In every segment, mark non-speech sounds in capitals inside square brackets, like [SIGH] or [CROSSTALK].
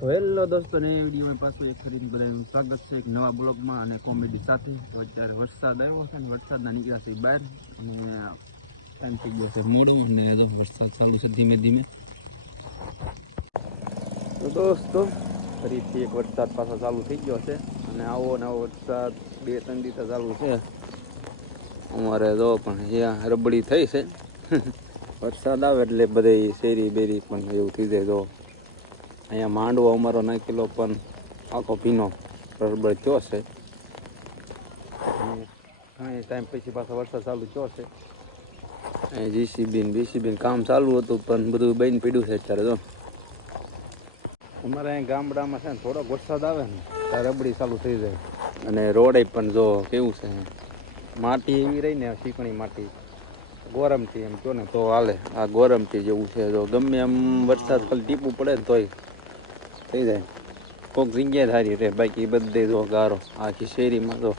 Hello દોસ્તો, ને વિડીયોમાં પાછું એક ફરીથી બધાનું સ્વાગત છે એક નવા બ્લોગમાં અને કોમેડી સાથે. તો અત્યારે વરસાદ આવ્યો છે અને વરસાદના નીકળ્યા છે બહાર અને ટાઈમ થઈ ગયો છે મોડું અને તો વરસાદ ચાલુ છે ધીમે ધીમે. તો દોસ્તો, ફરીથી એક વરસાદ પાછો ચાલુ થઈ ગયો છે અને આવો ને આવો વરસાદ બે ત્રણ દિવસ ચાલુ છે. અમારે તો પણ અહીંયા રબડી થઈ છે. [LAUGHS] વરસાદ આવે એટલે બધે શેરી બેરી પણ એવું થઈ જાય તો અહીંયા માંડવો અમારો નાખેલો, પણ આખો ભીનો રબડ થયો છે. ઘણી ટાઈમ પછી પાછો વરસાદ ચાલુ થયો છે. અહીં જીસીબી ને બીસીબી કામ ચાલુ હતું, પણ બધું બંધ પીડ્યું છે અત્યારે તો અમારે અહીં ગામડામાં છે ને થોડોક વરસાદ આવે ને ત્યારે રબડી ચાલુ થઈ જાય. અને રોડે પણ જો કેવું છે, માટી એવી રહી ને ચીકણી માટી. ગોરમટી એમ કહો ને, તો હાલે. આ ગોરમટી જેવું છે તો ગમે એમ વરસાદ ખાલી ટીપું પડે ને તોય થઈ જાય. કોઈક જગ્યાએ સારી રહે, બાકી બધે જો ગારો. આખી શેરીમાં જો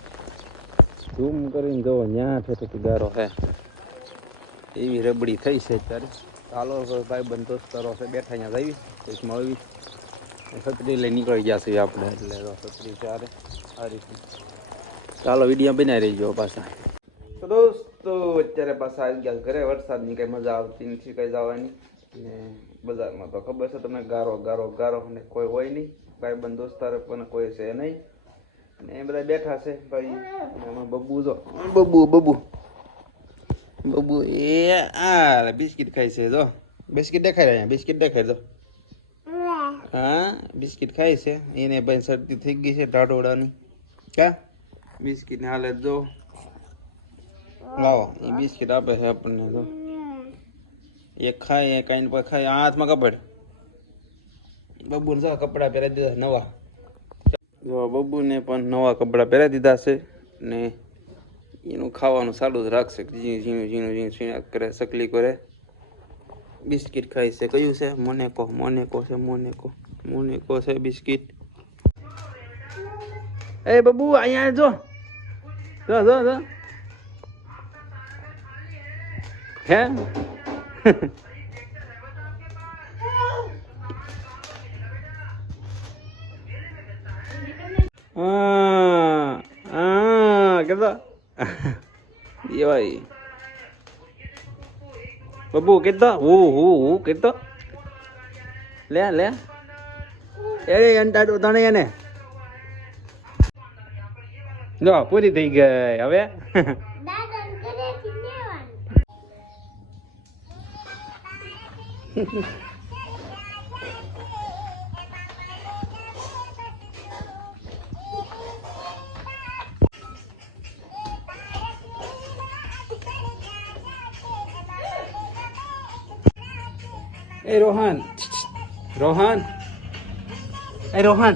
ઝૂમ કરીને જો ન્યા છે તો ગારો છે એવી રબડી થઈ છે અત્યારે. ચાલો ભાઈ બંધ કરો છે, બેઠા અહીંયા જઈ કંઈક મળવી. છત્રી લઈ નીકળી ગયા છીએ આપણે, એટલે છત્રી ચારે રીતે. ચાલો વીડિયો બનાવી રહી જાઓ પાછા. તો દોસ્તો, અત્યારે પાછા આવી ગયા ઘરે. વરસાદની કંઈ મજા આવતી નથી, કંઈ જવાની. ને બજારમાં. તો ખબર છે તમને ગારો ગારો ગારો અને કોઈ હોય નહીં ભાઈ બંધ દોસ્તાર પણ કોઈ છે નહીં. અને એ બધા બેઠા છે ભાઈ. એમાં બબુ જો. બબુ બબુ. બબુ, એ આ બિસ્કિટ ખાય છે, જો. બિસ્કિટ દેખાય અહીંયા બિસ્કિટ દેખાય, જો. હા, બિસ્કિટ ખાય છે. એને ભાઈ શરદી થઈ ગઈ છે ઢાઢોડાની. કા? બિસ્કિટ હાલે જો લાવો, એ બિસ્કિટ આપે છે આપણને તો એક ખાય એ કાંઈ ને ખાય હાથમાં કપડ. બબુને જો કપડાં પહેરાવી દીધા નવા. જો બબુને પણ નવા કપડાં પહેરાવી દીધા છે ને એનું ખાવાનું સારું જ રાખશે. ઝીણું ઝીણું ઝીણું ઝીણું છીણા કરે સકલી કરે. બિસ્કિટ ખાય છે કયું છે? મોનેકો મોનેકો છે મોનેકો મોનેકો છે બિસ્કિટ. એ બબુ અહીંયા જો. જો જો જો. હે? Ah, ah, kita. Iya, ભાઈ બબુ kita, હું હું હું kita. લે લે એ અંટાડું તણે એને જો પૂરી થઈ ગઈ હવે એ રોહન રોહન એ રોહન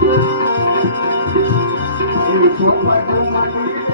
Thank you.